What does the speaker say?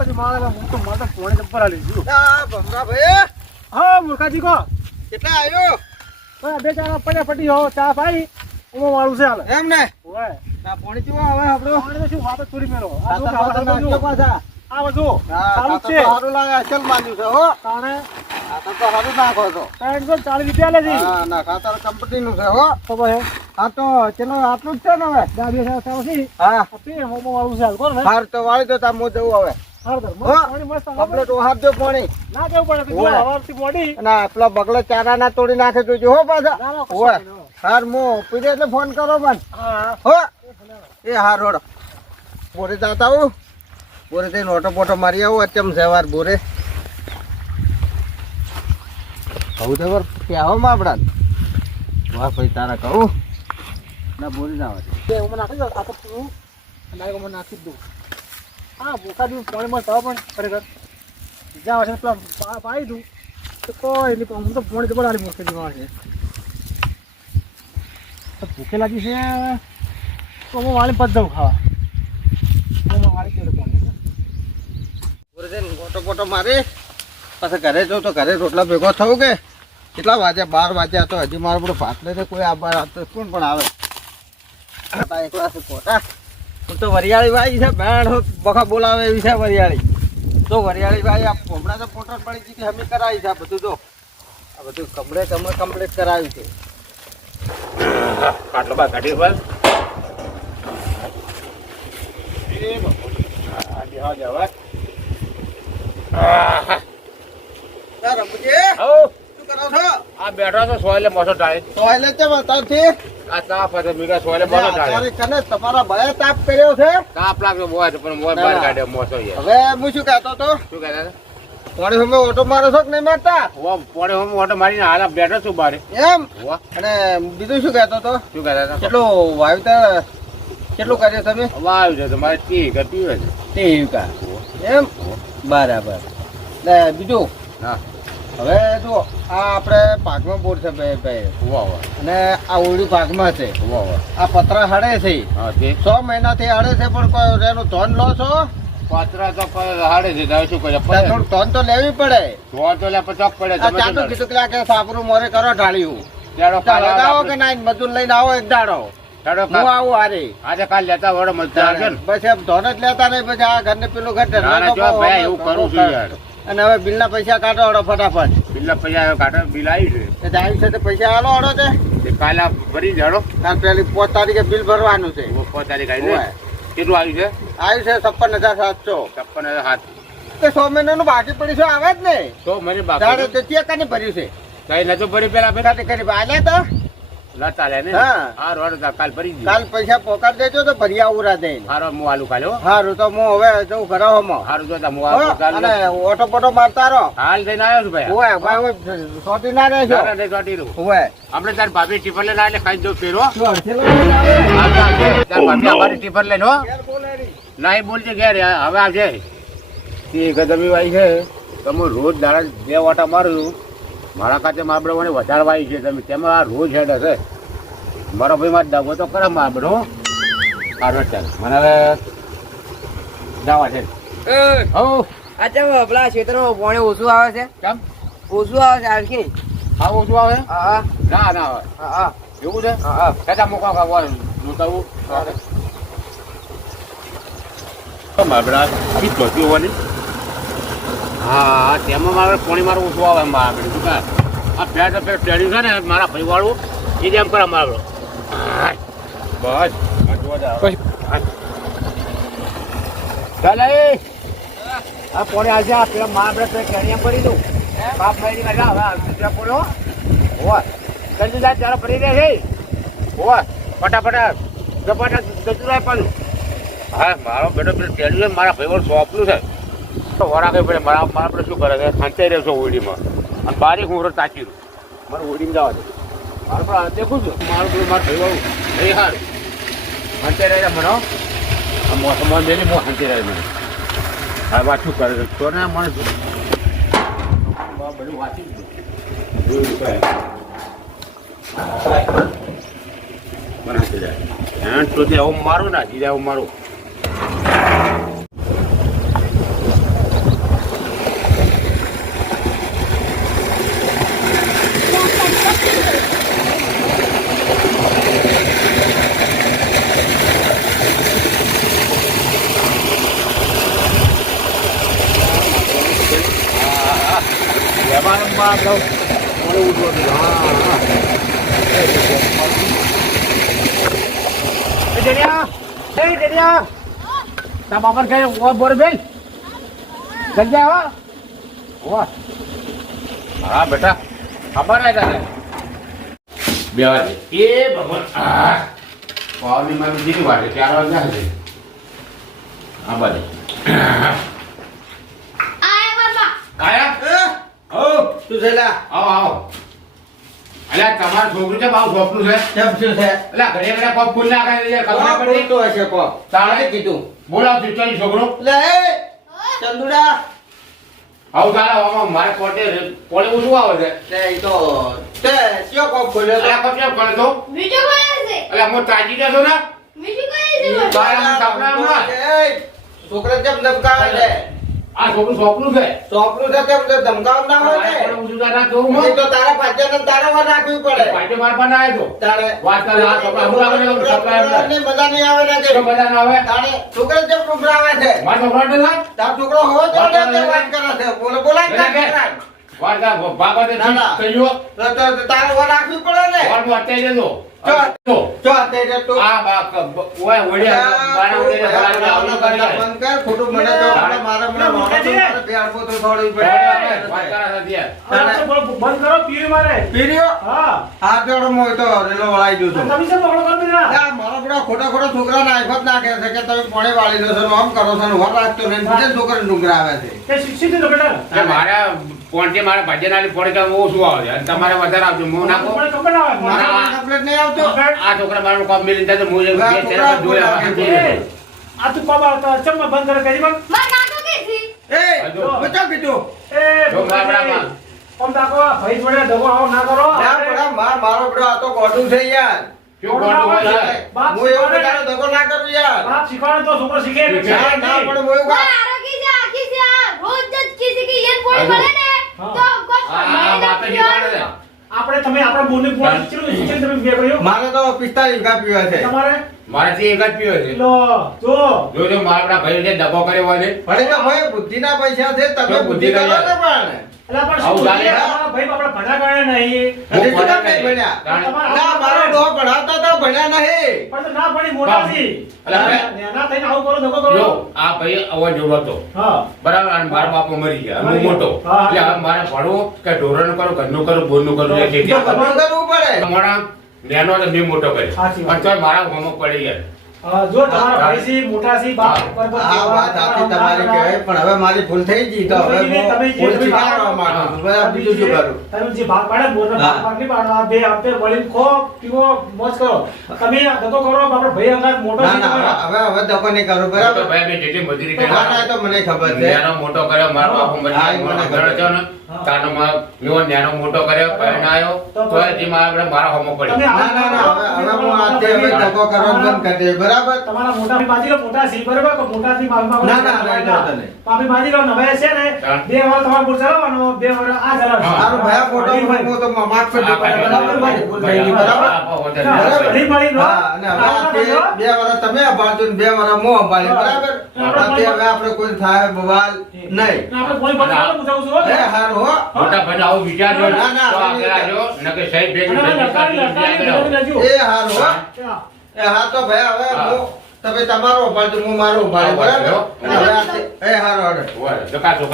પછી મારે હું તો મારે ફોન જબ્બર આલી દીધું. ના ભમરા ભાઈ હા મૂર્ખાજી કહો. કેટલા આવ્યો બે ચાર પટી હો ચા ભાઈ ઉમો વાળું છે હાલ એમ ને ઓય ના પાણી કેવા આવે આપણો પાણી તો શું વાત જ થોડી મેલો આ ખાતર જો બાતર નાખજો પાછા આ બધું હા, સારું જ ખાતર છે તો સારું લાગે અસલ માંડ્યું છે હો તાણે ખાતર તો સારું નાખો છો 340 રૂપિયા લેજી. હા ના ખાતર કંપનીનું છે હો તો ભાઈ હા તો ચલો આટલું જ છે ને હવે દાદી સાવસી હા આપી ઉમો વાળું છે હાલ કોણ ને હાર તો વાળી દો તાર હું જવું હવે હરદર હા. પાણી મસ્ત કમ્પ્લેટ ઓહારજો પાણી ના કેવું પડે તું ઓય. હવારથી મોડી અને પેલા બગલો ચારા ના તોડી નાખે જોજો હો પાછા ના ના ઓય હાર હું પીડે એટલે ફોન કરો મને હા હો એ હાર રોડ બોરે જાતા હું બોરે થઈને ઓટો પોટો મારી આવું અચમ સવાર બોરે કહું તો વાર પ્યાહો માં આપડા વાહ ભાઈ તારા કહું ના બોરી ના આવે તે હું નાખી દઉં આ તો તું અને મને નાખી જ દઉં હા ભૂખા દઉં પાણીમાં તવા પણ ખરેખર જ્યાં છે પેલા પાઈ દઉં તો કોઈ નહીં હું તો પાણી જબર આલી મૂકી દેવા છે ભૂખે લાગી છે તો હું વાળી પદ દઉં ખાવા હું વાળી દઉં પાણી બોરે થઈને ઓટો પોટો મારી પાછા ઘરે જાઉં તો ઘરે રોટલા ભેગો થવું કે કેટલા વાગ્યા 12 વાગ્યા તો હજી મારો બધો ભાત લઈને કોઈ આ કોણ પણ આવે એકલા છે પોતા હું તો વરિયાળી ભાઈ છે બેન બખા બોલાવે એવી છે વરિયાળી તો વરિયાળી ભાઈ આ હમણાં તો પોટર પડી ગઈ હમી કરાવી છે આ બધું તો આ બધું કમ્પ્લીટ કરાવ્યું છે કાટલો બા કાઢી બોલ રમજી હો શું કરો છો આ બેઠો છો સોયલે મોસો ટાળી ટોયલેટ છે બતાવથી આ તાપ હતો મીગા સોયલે મોસો ટાળી કને તમારા ભલે તાપ કર્યો છે તાપ લાગ્યો બોય પણ મોય બહાર કાઢ્યો મોસો યાર હવે હું શું કહેતો તો શું કહેતા હતા પાણી અમે ઓટો મારો છો કે નહીં મારતા ઓ પોડે હું ઓટો મારીને હાલ બેઠો છું બારે એમ ઓ અને બીજું શું કહેતો તો શું કહેતા હતા કેટલું વાવેતર કેટલું કર્યું તમે વાવ છે તમારે તી કરતી હોય છે કા એમ બરાબર ને બીજું હા હવે જો આ આપણે પાકમાં બોર છે ભાઈ વાહ વાહ અને આ ઓળી પાકમાં છે વાહ વાહ આ પતરા હળે છે હા તે 6 મહિનાથી હળે છે પણ કોઈ એનું ધોન લો છો પાત્રા તો હાડે છે તારે શું કરે થોડું ધોન તો લેવી પડે તો લે પચાક પડે આ તમે ચાટું કીધું કે આ સાપરું મોરે કરો ઢાળ્યું ત્યારે લગાવો કે ના મજૂર લઈને આવો એક દાડો હું આવું હારે આજે કાલ લેતા વડે મળતા આવશે ને બસ એમ ધોન જ લેતા નહીં પછી આ ઘરને પેલું ઘટે ના ના જો ભાઈ એવું કરું છું યાર અને હવે બિલના પૈસા કાઢો હળો ફટાફટ બિલ પૈસા કાઢો બિલ આવી છે તે જાય છે તે પૈસા હાલો હળો તે તે કાલે ભરી જાડો કારણ પેલી 5 તારીખે બિલ ભરવાનું છે 5 તારીખ આવી છે કેટલું આવ્યું છે આવ્યું છે 56,700 56 હાથ તે 100 મહિનાનું બાકી પડ્યું છે આવે જ ને તો મને દાડે બાકી તે ચેકાને ભર્યું છે કઈ નતું ભરી પેલા ભાઈ કાઢી કરી આલ્યા તો ના ચાલે ને હા. હા રોડ કાલ ભરી દીધું કાલ પૈસા પોકાડ દેજો તો ભરી આવું રાધે હારો હું આલુ કાલે હો સારું તો હું હવે જઉં ઘરાવામાં હારું જો તા હું આલુ કાલે અને ઓટો પોટો મારતા રહો હાલ થઈને આવ્યો છું ભાઈ ઓય ભાઈ સોટી ના રહેજો ના નહીં ચોટી રહું ઓય આપણે તાર ભાભી ટીફર લઈને આલે ખાઈ જો ફેરો શું અડધેલો લઈને આવે? તાર ભાભી અમારી ટીફર લઈને હો ઘેર બોલાવી. નહીં બોલજે ઘેર હવે આવજે તે ગદમી વાઈ છે તમે રોજ દાડા 2 વાટા મારું છું મારા ખાતે મારે મને વધારે વાઈ છે તમે તેમાં આ રોજ હેડ હશે મારો ભાઈ મારે દગો તો કરે મારે બધો સારો ચાલ મને હવે જવા છે હો અચ્છા પેલા ક્ષેત્રમાં પાણી ઓછું આવે છે કેમ ઓછું આવે છે આખી આવું શું આવે હા ના ના આવે હા હા એવું છે હા કદા મોકા ખાવા જોતાવું માબડા આવી ધોતી હોવાની હા તેમાં મારે પાણી મારું ઓછું આવે એમ મારે શું કા આ પેડ પેડ્યું છે ને મારા ભાઈ વાળું એ જેમ કરે મારો બસ ચાલે આ પાણી આજે આ પેલા મા આપણે કેણિયા પડી દઉં બાપ ભાઈ કાઢા હવે ગુજરાત પડ્યો હોવા કરી જાય ત્યારે પડી રહે છે હોવા ફટાફટ ઝપાટા જતું રહે પાછું હા મારો બેટો પેલું ટેલિયું મારા ભાઈ સોંપલું છે તો વરા કઈ પડે મારા આપણે શું કરે છે ખાંચાઈ રહ્યો છો ઓડીમાં અને બારીક હું તાકી રહ્યું મારે ઓડીમાં જવા દે મારે પણ દેખું છું મારું પેલું મારું ભાઈ વાળું નહીં સારું ખાંચાઈ રહ્યા મને આ મોસમ દેલી હું ખાંચાઈ રહ્યા મને હા વાત શું કરે છે તો ને મને બધું વાંચી દીધું મને ખાંચાઈ રહ્યા તો આવું મારું ના જીરા આવું મારું માં આપણે મોડું ઉઠવું હતું. હા એ જડિયા તારા બાપા કઈ ઓ બોર બેન જલ્દી આવો. વાહ હા બેટા ખબર હે તને બે વાગે એ ભગવાન પાવની માં જીતી વાગે 4 વાગ્યા હશે. હા બાજુ આયા ઓ તું છેલા આવો આવો. અલ્યા તમારું છોકરું છે બાવ છોકરું છે કેમ શું છે અલ્યા ઘરે ઘરે પગ ફૂલ ના ખાઈ દે ખબર પડી તો હશે કો તાણે કીધું બોલાવ તું છોકરો લે એ ચંદુડા આવું તારા મારે પોતે પોળે ઓછું આવે છે તે ઈ તો તે કયો કોક ખોલ્યો તો અલ્યા કપ કરે તો બીજું કોઈ છે અલ્યા હું તાજી જશો ને બીજું કોઈ છે બારા સપનામાં એ છોકરા કેમ ધમકાવે છે આ છોકરું છોકરું છે સોપલું છે કેમ ધમકાવ ના હોય પોળે ને ઓછું તારા જોવું એ તો તારા પાછળ તારો વાર રાખવી પડે પાટે માર પણ આવ્યો તો તારે વાત કરે આ છોકરા હું આવે ને છોકરા ને મજા નહીં આવે ને તો બધા ના આવે તારે છોકરા કેમ ડુબરાવે છે મારા છોકરા ને ના તાર છોકરો હોય તો તે વાત કરે છે બોલાય તાર છોકરા વાત કા બાબા ને ના, ના. કહ્યું તો તારો વાર રાખવી પડે ને વાર નું અત્યારે દેજો જો અત્યારે તું આ બા ઓય વડિયા બાણા ઉડે બહાર આવલો કરી બંધ કર ખોટું મને તો મારા મને મારા બે આડપો તો થોડી વાત કરા છે બંધ કરો પીરી મારે પીર્યો હા આ જોડો મોય તો રેલો વળાઈ દઉં છું તમે શું પકડો કરી દીધા મારો બડા ખોટા છોકરા ના આઈફત નાખે છે કે તમે પાણી વાળી લો છો ને આમ કરો છો ને વર રાખતો નહીં બીજા છોકરા ડુંગરા આવે છે તે શિક્ષિત છે બેટા મારા પોંટે મારા ભાજનાલી પોડે કે ઓછું આવે છે અને તમારે વધારે આવજો હું નાખો મને ખબર ના આવે મારા કમ્પ્લેટ નહીં આવતો આ છોકરા મારું કામ મિલી જાય તો હું એક આ બે છોકરા ચાર જોયા એ, આ તું બાબા ચમ બંધ કરે કરી બંધ માર કાકો કે છે એ બચા કીધું એ જો બાબરામાં. ઓમ તાકો ભાઈ જોડે દગો આવો ના કરો ના બડા મારો બડો આ તો ગોડું છે યાર શું ગોળું હોય છે બાપ હું એવું શીખવાડે. બધાનો દગો ના કરું યાર બાપ શીખવાડે તો છોકરો શીખે ના ના પણ હું એવું માર આરોગી છે આખી છે આ રોજ જ કીધી કે યન પોણી હાલો. મળે ને હા. તો કોસ આ બાપે શીખવાડે છે આપણે તમે આપણા બોલની પોણી શીખી તમે બે કર્યો મારે તો 45 વીઘા પીવા છે તમારે મારાથી એક જ પીવો છે લો જો જો મારા ભાઈ જે ડબ્બો કર્યો હોય ને પણ એ તો ભાઈ બુદ્ધિના પૈસા છે તમે તો બુદ્ધિ બુદ્ધિ કરો ના ને પણ એટલે પણ આવું શું ચાલે? છે, તમારા ભાઈ આપણા ભણા ગણે નહીં હજી હું શું ભણ્યા કામ નહીં ભણ્યા? નહીં. ના મારો ડો ભણાવતો તો ભણ્યા નહીં પણ તો ના ભણી મોટા છે અલા, નાના થઈને આવું કરો ધક્કો કરો જો આ ભાઈ અવાજ જોવો હતો હા બરાબર અને મારા બાપો મરી ગયા હું મરી ગયા. મોટો હા. એટલે હવે મારે ભણવું કે ઢોરણ કરું ઘરનું કરું બોરનું કરું એ જે તો ભણવું કરવું પડે તમારા નેનો તો મેં મોટો કર્યો સાચી વાત. પણ તોય મારા હોમવર્ક પડી ગયા જો તમારા ભાઈ છે મોટા છે બાપ પર પર આ વાત સાચી તમારી કહેવાય પણ હવે મારી ભૂલ થઈ ગઈ તો હવે હું ભૂલ સ્વીકારવા માંગુ છું બરાબર બીજું શું કરું તમે જે ભાગ પાડે બોલનો હા. ભાગ નહીં પાડો આ બે આપતે વળીને ખો પીવો મોજ કરો તમે આ ધક્કો કરો આપણો ભાઈ અંગાત મોટો ના છે ના તમારો. હવે હવે ધક્કો નહીં કરું તો બરાબર ભાઈ મેં જેટલી મજૂરી કરી ના ના એ તો મને ખબર છે નેનો મોટો કર્યો મારા બાપો મરી હા, એ ગયા મને ઘણો થયો ને હા. તાનો મેવો નેનો મોટો કર્યો પરણાયો તો તો જે મારા હોમવર્ક તમે પડ્યો ના ના ના હવે હું આજે હવે ધક્કો કરવાનો બંધ કરી દઈશ બરાબર તમારા મોટા ભાઈ બાજી લો મોટા છે બરાબર કે મોટા થી માફી ના, ના, ના, ના, ના. માફી બાજી લો નવે છે ને હા. 2 વાર તમારે બોલ ચલાવવાનો 2 વાર આ ચલાવવાનો હા. મારું ભયા ફોટો હું તો માફ કરી દઉં બરાબર મારી ભૂલ થઈ ગઈ બરાબર ઘણી મળી લો. હા અને હવે આ બે વર્ષ તમે સંભાળજો ને 2 વર્ષ હું સંભાળી બરાબર આથી હવે આપણે કોઈ થાય બવાલ નહીં આપણે કોઈ પણ પૂછાવું છું હો. એ હારું હો મોટા ભાઈ આવું વિચારજો ને ના, ના, તો આગળ આવજો નકે સહી ભેગી અને ભેગી લડકારી કરી લડકારી લેજો. એ હારું હો હા. એ હા તો ભાઈ હવે હા. હું તમે તમારો સંભાળજો હું મારું સંભાળી હા, બરાબર બરાબર. અને હવે આ એ હારું હારું હોય તો કા છોકરા